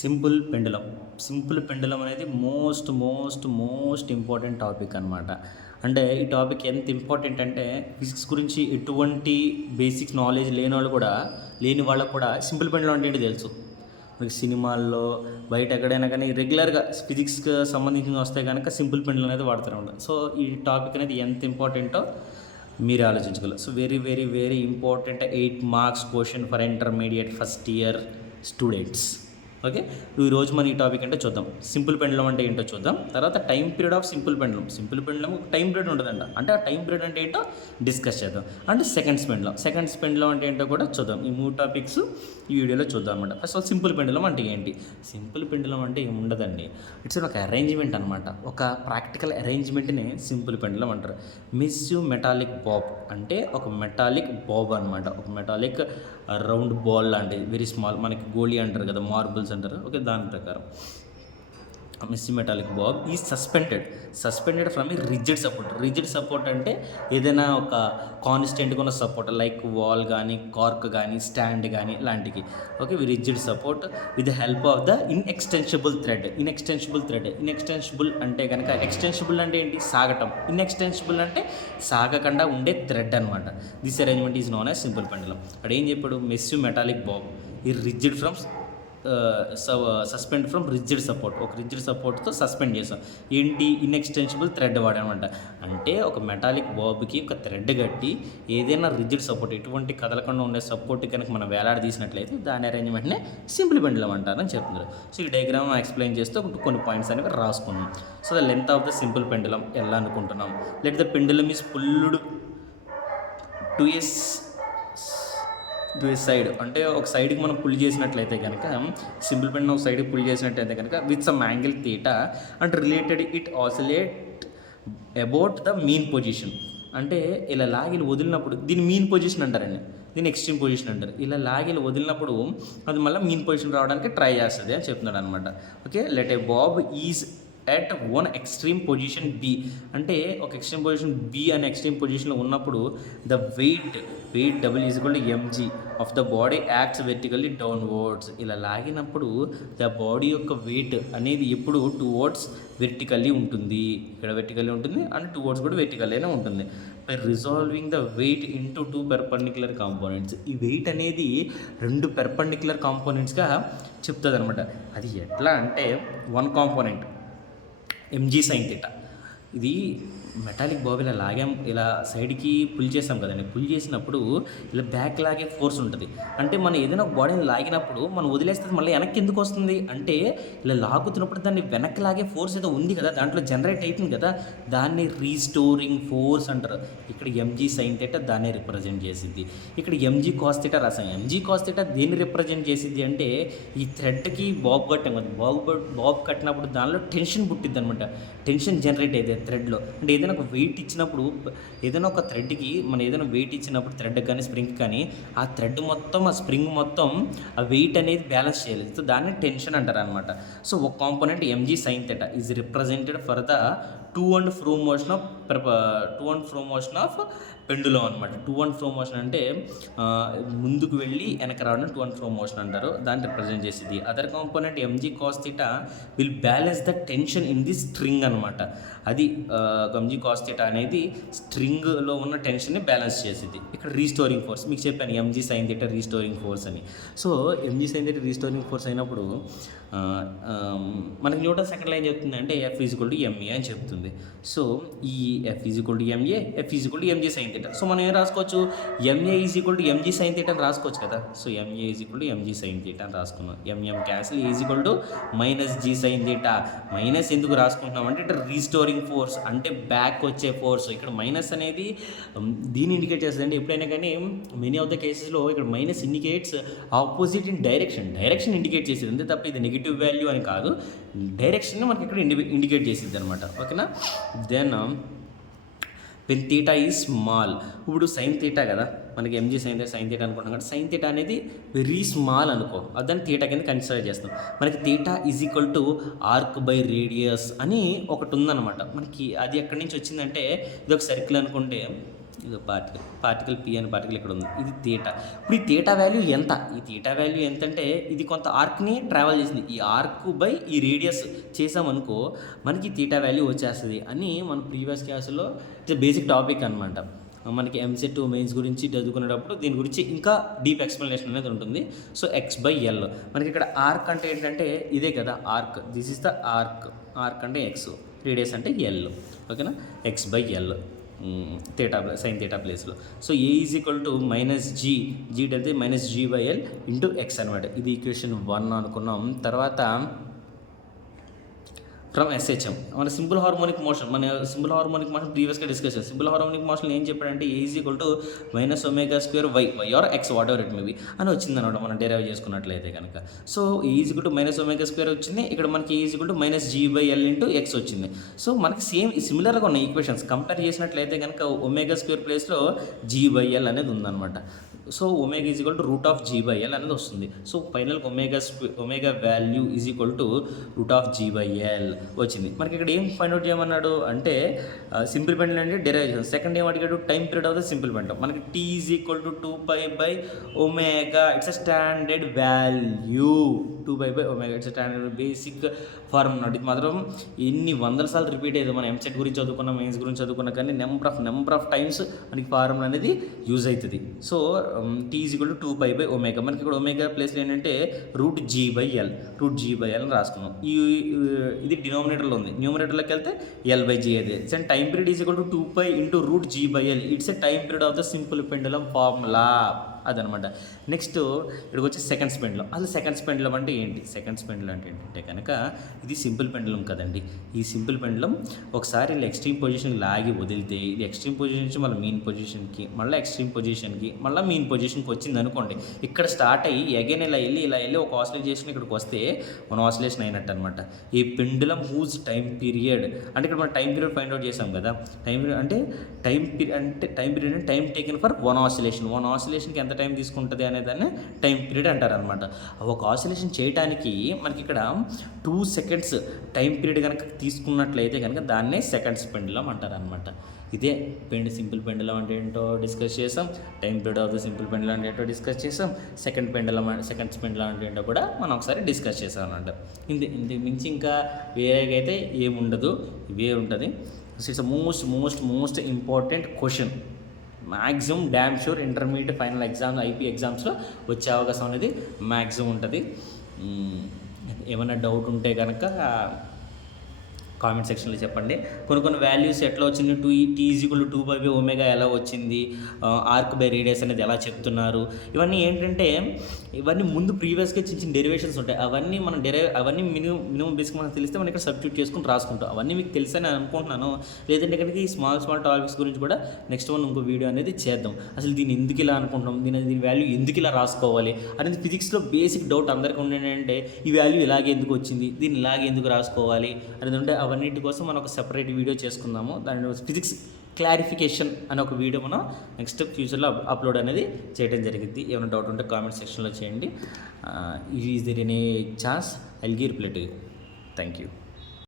Simple pendulum అనేది most important topic అనమాట. అంటే ఈ టాపిక్ ఎంత ఇంపార్టెంట్ అంటే ఫిజిక్స్ గురించి ఎటువంటి బేసిక్ నాలెడ్జ్ లేని వాళ్ళకు కూడా సింపుల్ పెండులం అంటే ఏంటి తెలుసు. మీకు సినిమాల్లో బయట ఎక్కడైనా కానీ రెగ్యులర్గా ఫిజిక్స్కి సంబంధించిన వస్తే కనుక సింపుల్ పెండులం అనేది వాడుతూ ఉంటారు. సో ఈ టాపిక్ అనేది ఎంత ఇంపార్టెంటో మీరు ఆలోచించగలరు. So very important 8 marks question for intermediate first year students. Okay, ఈరోజు మన ఈ టాపిక్ అంటే చూద్దాం. సింపుల్ పెండులం అంటే ఏంటో చూద్దాం. తర్వాత time period of simple pendulum ఒక టైం పీరియడ్ ఉంటుందంట. అంటే ఆ టైం పీరియడ్ అంటే ఏంటో డిస్కస్ చేద్దాం. అంటే సెకండ్స్ పెండులం అంటే ఏంటో కూడా చూద్దాం. ఈ 3 టాపిక్స్ ఈ వీడియోలో చూద్దాం అనమాట. ఫస్ట్ ఆల్ సింపుల్ పెండులం అంటే ఏంటి? సింపుల్ పెండులం అంటే ఏముండదండి, ఇట్స్ ఒక అరేంజ్మెంట్ అనమాట. ఒక ప్రాక్టికల్ అరేంజ్మెంట్ని సింపుల్ పెండులం అంటారు. మెటాలిక్ బాబ్ అంటే ఒక మెటాలిక్ బాబ్ అనమాట. ఒక మెటాలిక్ రౌండ్ బాల్ లాంటిది, వెరీ స్మాల్, మనకి గోళీ అంటారు కదా, మార్బుల్స్ అంటారు. ఓకే, దాని ప్రకారం మెటాలిక్ బాబ్ ఈ suspended from a rigid support అంటే ఏదైనా ఒక కాన్స్టెంట్గా ఉన్న సపోర్ట్ లైక్ వాల్ కానీ, కార్క్ కానీ, స్టాండ్ కానీ ఇలాంటివి. Okay, rigid support with the help of the inextensible అంటే కనుక ఎక్స్టెన్షిబుల్ అంటే ఏంటి? సాగటం. ఇన్ఎక్స్టెన్షిబుల్ అంటే సాగకుండా ఉండే థ్రెడ్ అనమాట. This arrangement is known as simple pendulum. అక్కడ ఏం చెప్పాడు? మెటాలిక్ బాబ్ ఈ rigid from suspend from rigid support. ఒక రిజిడ్ సపోర్ట్తో సస్పెండ్ చేసాం. ఏంటి? ఇన్ఎక్స్టెన్షిబుల్ థ్రెడ్ వాడామన్నమాట. అంటే ఒక మెటాలిక్ బాబ్కి ఒక థ్రెడ్ కట్టి ఏదైనా రిజిడ్ సపోర్ట్, ఎటువంటి కదలకుండా ఉండే సపోర్ట్ కనుక మనం వేలాడదీసినట్లయితే దాని అరేంజ్మెంట్నే సింపుల్ పెండులం అంటారని చెప్తున్నారు. సో ఈ డయాగ్రామ్ ఎక్స్ప్లెయిన్ చేస్తూ కొన్ని పాయింట్స్ అనేవి రాసుకున్నాం. So the length of the simple pendulum ఎలా అనుకుంటున్నాం? Let the pendulum is pulled to side. అంటే ఒక సైడ్కి మనం పుల్ చేసినట్లయితే కనుక సింపుల్ పెండులం ఒక సైడ్కి పుల్ చేసినట్లయితే కనుక with some angle theta and related it oscillate about the mean position. అంటే ఇలా లాగిలు వదిలినప్పుడు దీని మీన్ పొజిషన్ అంటారండి, దీని ఎక్స్ట్రీమ్ పొజిషన్ అంటారు. ఇలా లాగిలు వదిలినప్పుడు అది మళ్ళీ మీన్ పొజిషన్ రావడానికి ట్రై చేస్తుంది అని చెప్తున్నాడు అనమాట. Okay, let a bob is at one extreme position B. అంటే ఒక ఎక్స్ట్రీమ్ పొజిషన్ B అనే ఎక్స్ట్రీమ్ పొజిషన్లో ఉన్నప్పుడు the weight W is equal to mg of the body acts vertically downwards. ఇలా లాగినప్పుడు ద బాడీ యొక్క వెయిట్ అనేది ఎప్పుడు టువర్డ్స్ వెర్టికల్లీ ఉంటుంది. ఇక్కడ వెర్టికల్లీ ఉంటుంది అండ్ టువర్డ్స్ కూడా వెర్టికల్లీనే ఉంటుంది. By resolving the weight into 2 perpendicular components. ఈ వెయిట్ అనేది 2 పెర్పెండిక్యులర్ కాంపోనెంట్స్గా చెప్తుంది అనమాట. అది ఎట్లా అంటే 1 కాంపోనెంట్ mg sin θ. ఇది మెటాలిక్ బాబ్ ఇలా సైడ్కి పుల్ చేస్తాం కదండి. పుల్ చేసినప్పుడు ఇలా బ్యాక్ లాగే ఫోర్స్ ఉంటుంది. అంటే మనం ఏదైనా ఒక బాడీని లాగినప్పుడు మనం వదిలేస్తే మళ్ళీ వెనక్కి ఎందుకు వస్తుంది అంటే ఇలా లాగుతున్నప్పుడు దాన్ని వెనక్కి లాగే ఫోర్స్ ఏదో ఉంది కదా, దాంట్లో జనరేట్ అవుతుంది కదా, దాన్ని రీస్టోరింగ్ ఫోర్స్ అంటారు. ఇక్కడ mg sin θ దాన్ని రిప్రజెంట్ చేసిద్ది. ఇక్కడ mg cos θ రాసాం. mg cos θ దేన్ని రిప్రజెంట్ చేసిద్ది అంటే ఈ థ్రెడ్కి బాబ్ కట్టాం కదా, బాబ్ కట్టినప్పుడు దానిలో టెన్షన్ పుట్టిద్ది అనమాట. టెన్షన్ జనరేట్ అయితే థ్రెడ్లో. అంటే ఏదైనా ఒక వెయిట్ ఇచ్చినప్పుడు, ఏదైనా ఒక థ్రెడ్కి మనం ఏదైనా వెయిట్ ఇచ్చినప్పుడు థ్రెడ్ కానీ స్ప్రింగ్ కానీ ఆ థ్రెడ్ మొత్తం, ఆ స్ప్రింగ్ మొత్తం ఆ వెయిట్ అనేది బ్యాలెన్స్ చేయాలి. సో దాన్ని టెన్షన్ అంటారు అనమాట. సో ఒక component mg sin θ is represented for the to and fro motion of pendulum అనమాట. టు అండ్ ఫ్రో మోషన్ అంటే ముందుకు వెళ్ళి వెనక రావడం టు అండ్ ఫ్రో మోషన్ అంటారు. దాన్ని రిప్రజెంట్ చేసేది. Other component mg cos θ will balance the tension in the string అనమాట. అది mg cos θ అనేది స్ట్రింగ్లో ఉన్న టెన్షన్ని బ్యాలెన్స్ చేసేది. ఇక్కడ రీస్టోరింగ్ ఫోర్స్ మీకు చెప్పాను, mg sin θ రీస్టోరింగ్ ఫోర్స్ అని. So mg sin θ restoring force అయినప్పుడు మనకి న్యూటన్ సెకండ్ లైన్ చెప్తుంది అంటే F is equal to ma అని చెప్తుంది. సో ఈ F is equal to ma, F is equal to mg sin θ. So మనం ఏం రాసుకోవచ్చు? ma is equal to mg sin θ అని రాసుకోవచ్చు కదా. So ma is equal to mg sin θ అని రాసుకున్నాం. Cancel, is equal to -g sin θ. Minus ఎందుకు రాసుకుంటున్నాం అంటే ఇక్కడ రీస్టోరింగ్ ఫోర్స్ అంటే బ్యాక్ వచ్చే ఫోర్స్. ఇక్కడ మైనస్ అనేది దీన్ని ఇండికేట్ చేస్తుంది. అంటే ఎప్పుడైనా కానీ మెనీ ఆఫ్ ద కేసెస్లో ఇక్కడ minus indicates opposite in direction indicate చేసేది. అంతే తప్ప ఇది నెగిటివ్ వాల్యూ అని కాదు, డైరెక్షన్ని మనకి ఇక్కడ ఇండికేట్ చేసిద్ది అనమాట. ఓకేనా? Then when theta is small. ఇప్పుడు సైన్ థీటా కదా, మనకి mg sin θ అనుకుంటాం కదా. సైన్ థీటా అనేది వెరీ స్మాల్ అనుకో, దాన్ని థీటా కింద కన్సిడర్ చేస్తాం. మనకి theta is equal to arc by radius అని ఒకటి ఉందన్నమాట మనకి. అది ఎక్కడి నుంచి వచ్చిందంటే ఇది ఒక సర్కిల్ అనుకుంటే ఇది పార్టికల్ పి అనే పార్టికల్ ఇక్కడ ఉంది, ఇది తీటా. ఇప్పుడు ఈ తీటా వాల్యూ ఎంత? ఈ తీటా వాల్యూ ఎంత అంటే ఇది కొంత ఆర్క్ని ట్రావెల్ చేసింది, ఈ ఆర్క్ బై ఈ రేడియస్ చేసామనుకో మనకి తీటా వాల్యూ వచ్చేస్తుంది అని మన ప్రీవియస్ క్లాసులో ఇది బేసిక్ టాపిక్ అనమాట. మనకి ఎంసెట్ మెయిన్స్ గురించి చదువుకునేటప్పుడు దీని గురించి ఇంకా డీప్ ఎక్స్ప్లెనేషన్ అనేది ఉంటుంది. సో x/l మనకి ఇక్కడ ఆర్క్ అంటే ఏంటంటే ఇదే కదా arc, this is the arc. Arc అంటే x, రేడియస్ అంటే l. ఓకేనా, x/l థీటా సైన్ థీటా ప్లేస్లో. So a is equal to -g, g అంటే -g/l ఇంటూ x అనమాట. ఇది ఈక్వేషన్ 1 అనుకున్నాం. తర్వాత ఫ్రమ్ SHM మన సింపుల్ హార్మోనిక్ మోషన్, ప్రీవియస్గా డిస్కస్ చేస్తాం. సింపుల్ హార్మోనిక్ మోషన్ ఏం చెప్పాడంటే a is equal to -ω² y or x whatever it maybe అని వచ్చింది అనమాట మనం డెరైవ్ చేసుకున్నట్లయితే కనుక. So a is equal to -ω² వచ్చింది, ఇక్కడ మనకి a is equal to -g/l into x వచ్చింది. సో మనకి సిమిలర్గా ఉన్న ఈక్వేషన్స్ కంపేర్ చేసినట్లయితే కనుక ω² ప్లేస్లో g/l అనేది ఉందన్నమాట. So omega is equal to √g/l అనేది వస్తుంది. సో ఫైనల్గా omega value is equal to √g/l వచ్చింది. మనకి ఇక్కడ ఏం ఫైండ్ అవుట్ చేయమన్నాడు అంటే సింపుల్ పెండల్ అంటే డెరైవ్ చేసాం. సెకండ్ ఏం అడిగాడు, time period of the simple pendulum. మనకి t is equal to 2π/ω, it's a standard value. 2π/ω it's standard basic formula. ఇది మాత్రం ఎన్ని వందల సార్లు రిపీట్ అయ్యేది. మనం ఎంసెట్ గురించి చదువుకున్నాం, మెయిన్స్ గురించి చదువుకున్నాం, కానీ నెంబర్ ఆఫ్ టైమ్స్ మనకి ఫార్ములా అనేది యూజ్ అవుతుంది. So t is equal to 2π/ω. మనకి ఇక్కడ ఒమేగా ప్లేస్లో ఏంటంటే √g/l అని రాసుకున్నాం. ఇది డినామినేటర్లో ఉంది, న్యూమరేటర్లోకి వెళ్తే l/g అయితే. And time period is equal to 2π into √g/l. It's a time period of the simple pendulum formula అదనమాట. నెక్స్ట్ ఇక్కడికి వచ్చి సెకండ్స్ పెండులం. అసలు సెకండ్స్ పెండులం అంటే ఏంటి? సెకండ్స్ పెండులం అంటే ఏంటంటే కనుక ఇది సింపుల్ పెండులం కదండి. ఈ సింపుల్ పెండులం ఒకసారి ఇలా ఎక్స్ట్రీమ్ పొజిషన్కి లాగి వదిలితే ఇది ఎక్స్ట్రీమ్ పొజిషన్ నుంచి మళ్ళీ మీన్ పొజిషన్కి, మళ్ళీ ఎక్స్ట్రీమ్ పొజిషన్కి, మళ్ళీ మీన్ పొజిషన్కి వచ్చింది అనుకోండి. ఇక్కడ స్టార్ట్ అయ్యి అగైన్ ఇలా వెళ్ళి ఒక ఆసిలేషన్ ఇక్కడికి వస్తే మన ఆసిలేషన్ అయినట్టు అనమాట. ఈ పెండులం హూజ్ టైం పీరియడ్ అంటే ఇక్కడ మనం టైం పీరియడ్ ఫైండ్ అవుట్ చేసాం కదా. టైం పీరియడ్ అంటే టైం టేకెన్ ఫర్ వన్ ఆసిలేషన్కి ఎంత టైం తీసుకుంటుంది అనే దాన్ని టైం పీరియడ్ అంటారు అనమాట. ఒక ఆసిలేషన్ చేయడానికి మనకి ఇక్కడ 2 seconds టైం పీరియడ్ కనుక తీసుకున్నట్లయితే కనుక దాన్నే సెకండ్స్ పెండులం అంటారు అనమాట. ఇదే సింపుల్ పెండులం అంటే ఏంటో డిస్కస్ చేసాం, time period of the simple pendulum అంటే ఏంటో డిస్కస్ చేసాం, సెకండ్స్ పెండులం అంటే ఏంటో కూడా మనం ఒకసారి డిస్కస్ చేసాం అనమాట. ఇంత మించి ఇంకా వేరేగా అయితే ఏముండదు, ఇవే ఉంటుంది. It's most important question. Maximum damn sure intermediate final exam IP ఎగ్జామ్స్లో వచ్చే అవకాశం అనేది మ్యాక్సిమం ఉంటుంది. ఏమైనా డౌట్ ఉంటే కనుక కామెంట్ సెక్షన్లో చెప్పండి. కొన్ని వాల్యూస్ ఎట్లా వచ్చింది, t ఈజ్ ఈక్వల్ టు 2π/ω ఎలా వచ్చింది, ఆర్క్ బై రేడియస్ అనేది ఎలా చెప్తున్నారు, ఇవన్నీ ఏంటంటే ఇవన్నీ ముందు ప్రీవియస్గా చిన్న డెరివేషన్స్ ఉంటాయి. అవన్నీ మినిమం బేసిక్ మనకు తెలిస్తే మనం ఇక్కడ సబ్స్టిట్యూట్ చేసుకుని రాసుకుంటాం. అవన్నీ మీకు తెలుసని నేను అనుకుంటున్నాను. లేదంటే కనుక ఈ స్మాల్ టాపిక్స్ గురించి కూడా నెక్స్ట్ ఇంకో వీడియో అనేది చేద్దాం. అసలు దీన్ని ఎందుకు ఇలా అనుకుంటున్నాం, దీని వాల్యూ ఎందుకు ఇలా రాసుకోవాలి అనేది ఫిజిక్స్లో బేసిక్ డౌట్ అందరికీ ఉండేంటంటే ఈ వాల్యూ ఇలాగే ఎందుకు వచ్చింది, దీన్ని ఇలాగే ఎందుకు రాసుకోవాలి అనేది ఉంటే అవన్నిటి కోసం మనం ఒక సెపరేట్ వీడియో చేసుకుందాము. దాని ఫిజిక్స్ క్లారిఫికేషన్ అనే ఒక వీడియో మనం నెక్స్ట్ ఫ్యూచర్లో అప్లోడ్ అనేది చేయడం జరిగింది. ఏమైనా డౌట్ ఉంటే కామెంట్ సెక్షన్లో చేయండి. Is there any chance I will give reply to you. Thank you.